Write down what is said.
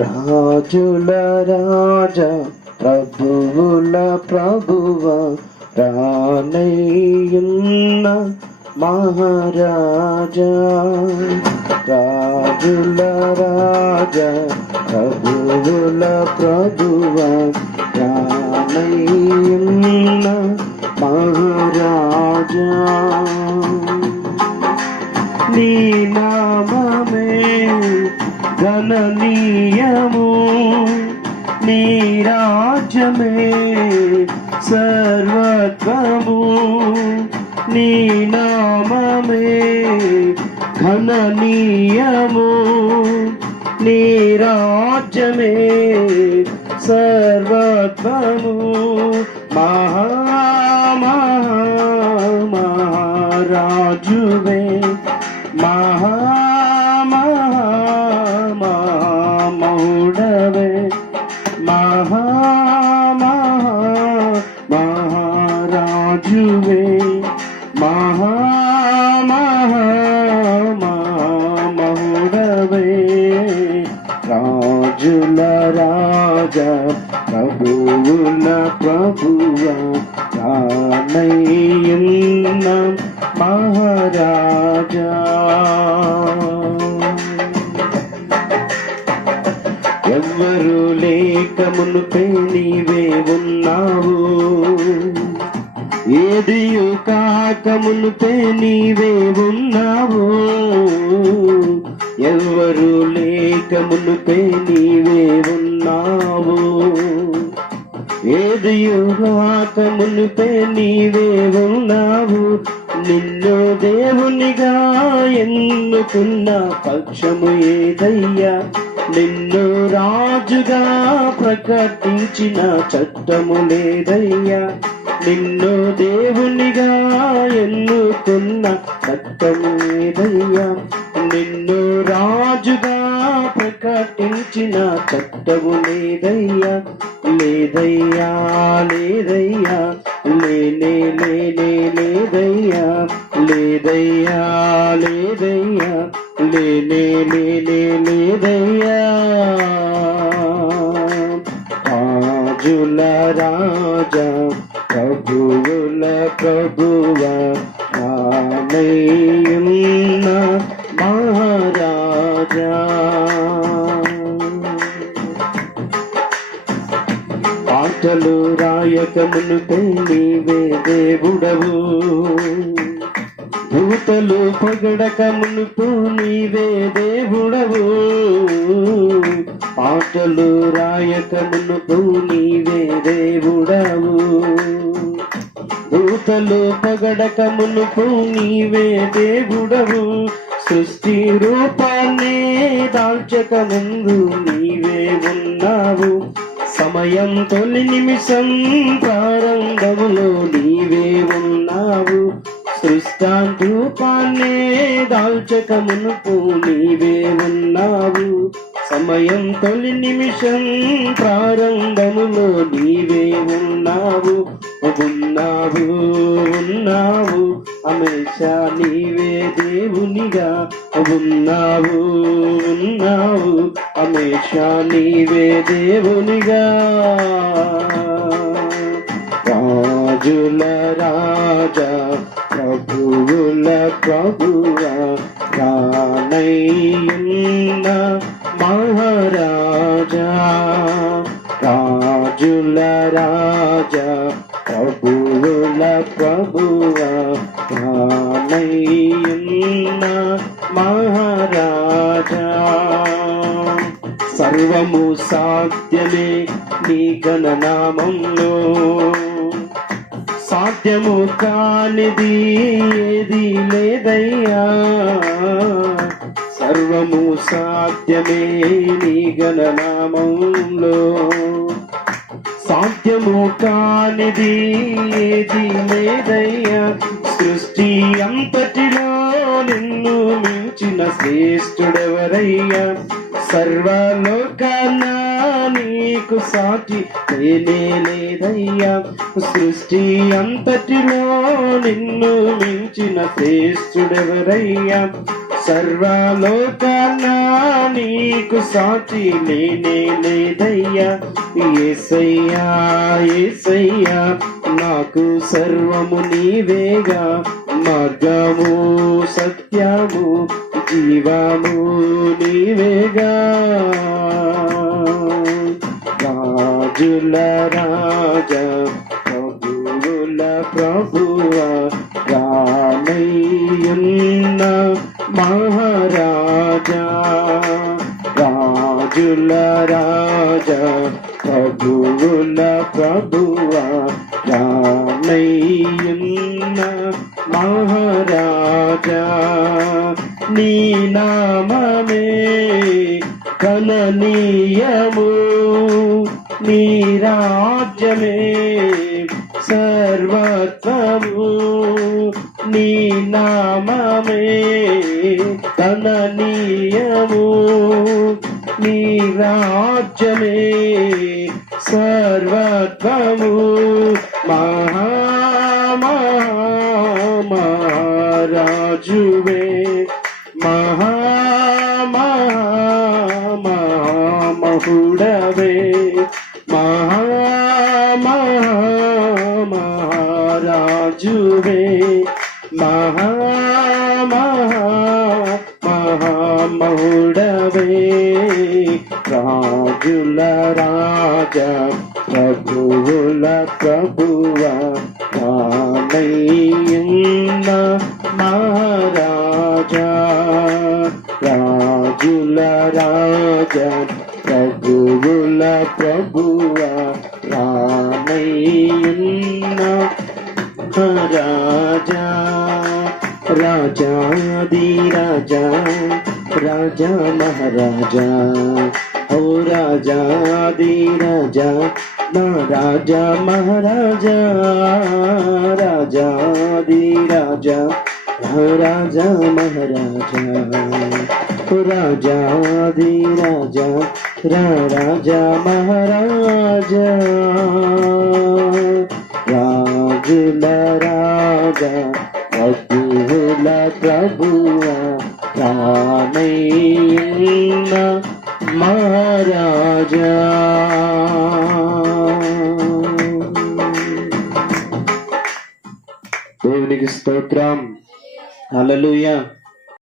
రాజుల రాజా ప్రభువుల ప్రభువ రానయ్యున్న మహారాజా. రాజుల రాజా ప్రభువుల ప్రభువ రానయ్యున్న మహారాజా. నీ నామమే గణనీయము, నీ రాజ్యమే సర్వత్వము. నీ నామమే గణనీయము, నీ రాజ్యమే సర్వత్వము. మహారాజువే, మహామహుడవే, మహారాజువే, మహుడవే. రాజుల రాజా ప్రభువుల ప్రభువ రానయ్యున్న మహారాజా. ఎవ్వరు లేక మునుపే నీవే ఉన్నావు, ఏదియు కాక మునుపే నీవే ఉన్నావు. ఎవ్వరు లేక మునుపే నీవే ఉన్నావు, ఏదియు కాక మునుపే నీవే ఉన్నావు. నిన్ను దేవునిగా ఎన్నుకున్న పక్షము ఏదయ్యా, నిన్ను రాజుగా ప్రకటించిన చట్టము లేదయ్యా. నిన్ను దేవునిగా ఎన్నుకున్న చట్టము లేదయ్యా, నిన్ను రాజుగా ప్రకటించిన చట్టము లేదయ్యా. లేదయ్యా లేదయ్యా, లేనే లేనే లేదయ్యా. లేదయ్యా లేదయ్యా, లేనే లేనే లేదయ్యా. రాజుల రాజా ప్రభువుల ప్రభువ రానయ్యున్న మహారాజా. పాటలు రాయక మునుపే నీవే దేవుడవు, భూతలు పొగడక మునుపు నీవే దేవుడవు. పాటలు రాయక మునుపు నీవే దేవుడవు, భూతలు పొగడక మునుపు నీవే దేవుడవు. సృష్టి రూపాన్ని దాల్చక ముందు నీవే ఉన్నావు, సమయం తొలి నిమిషం ప్రారంభములో నీవే ఉన్నావు. సృష్టాంతూపాన్నే దాల్చక మునుపు నీవే ఉన్నావు, సమయం తొలి నిమిషం ప్రారంభములో నీవే ఉన్నావు. ఉన్నావు ఉన్నావు హమేషా నీవే దేవునిగా, ఉన్నావు ఉన్నావు హమేషా నీవే దేవునిగా. రాజుల రాజా ప్రభువుల ప్రభువ రానయ్యున్న మహారాజా. రాజుల రాజా ప్రభువుల ప్రభువ రానయ్యున్న మహారాజా. సర్వము సాధ్యమే నీ గణనామంలో, సాధ్యము కానిది ఏది లేదయ్యా. సర్వము సాధ్యమే నీ గణనామంలో, సాధ్యము కానిది ఏది లేదయ్యా. సృష్టి అంతటిలో నిన్ను మించిన శ్రేష్ఠుడెవరయ్యా. సర్వలోకాన నీకు సాటి లేనే లేదయ్యా. సృష్టి అంతటిలో నిన్ను మించిన శ్రేష్ఠుడెవరయ్యా. సర్వలోకాన నీకు సాటి లేనే లేదయ్యా. యేసయ్యా యేసయ్యా నాకు సర్వము నీవేగా, మార్గము సత్యము జీవము నీవేగా. రాజుల రాజా ప్రభువుల ప్రభువా రామయ్యున్న మహారాజా. రాజుల రాజా ప్రభువుల ప్రభువా రామయ్యున్న మహారాజా. నీ నామమే గణనీయము, నీ రాజ్యమే సర్వత్వము. నీ నామమే గణనీయము, నీ రాజ్యమే సర్వత్వము. మహారాజువే మహుడవే మహారాజువే మహుడవే. రాజుల రాజా ప్రభువుల ప్రభువా రామయ్యున్న మహారాజా. రాజుల రాజా ప్రభువుల ప్రభువా రామయ్యున్న రాజా. రాజాది రాజా రాజా మహారాజా, ఓ రాజాది రాజా నా రాజా మహారాజా. రాజాది రాజా రాజా మహారాజా, ఓ రాజాది రాజా రాజా మహారాజా. రాజుల రాజా ప్రభువుల ప్రభువా రామయ్యున్న మహారాజా. దేవునికి స్తోత్రం. హల్లెలూయా.